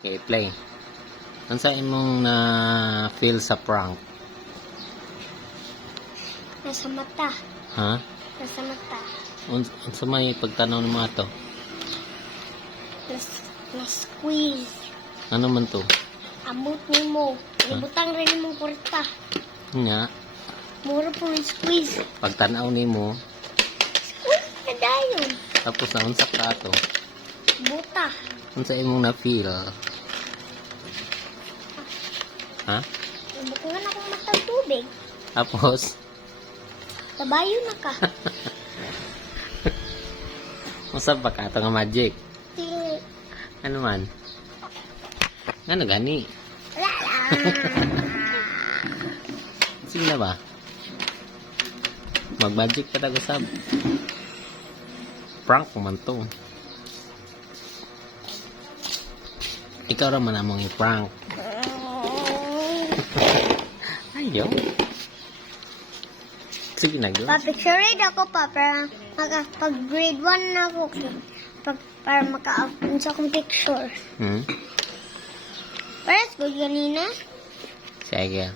Okay, play. Ano sa imong na feel sa prank? Nasa mata. Ha? Nasa mata. Unsa may pagtanaw ng mga to? Na-squeeze. Ano man to? Amot ni mo. Ibutang rin mong kwarta. Nga, Mura po yung squeeze. pagtanaw nimo, Squeeze na dayon. tapos na unsa ka to? Buta. Unsa imong na feel? Ha? Ibutangan akong matang tubig. Tapos, Tabayo na ka. unsa ba ka to nga magic? Ting. Ano man? Ano gani? Sige na ba? Mag-magic ka tago sab. Prank man to. Ikaw raman among i-prank. Ayaw. Sige na, girl. Pa-picture read ako pa para pag grade 1 na ako. Para maka-upload sa akong picture. Hmm? Pares ko ganina. Sige.